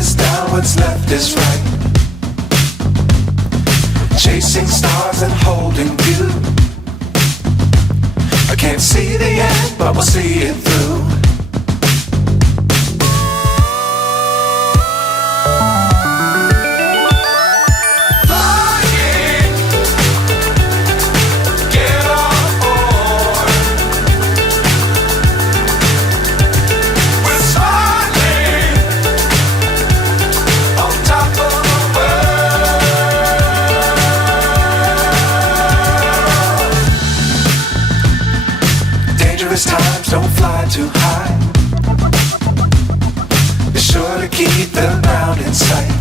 is down, what's left is right. Chasing stars and holding you. I can't see the end, but we'll see it through. Times don't fly too high. Be sure to keep the ground in sight.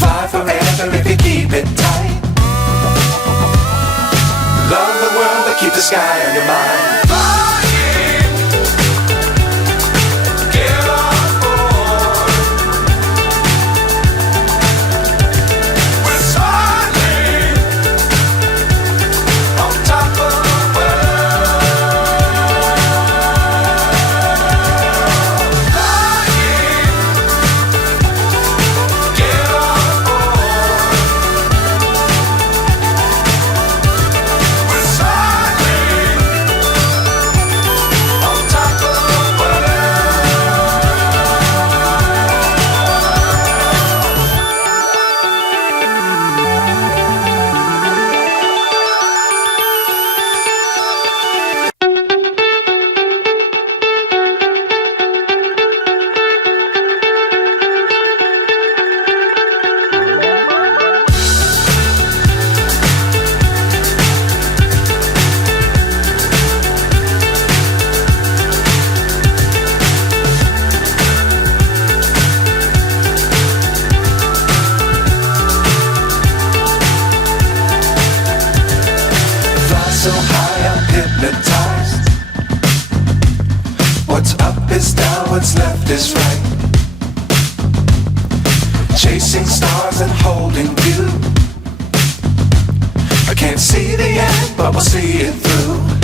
Fly forever if you keep it tight. Love the world but keep the sky on your mind. So high I'm hypnotized. What's up is down, what's left is right. Chasing stars and holding you. I can't see the end, but we'll see it through.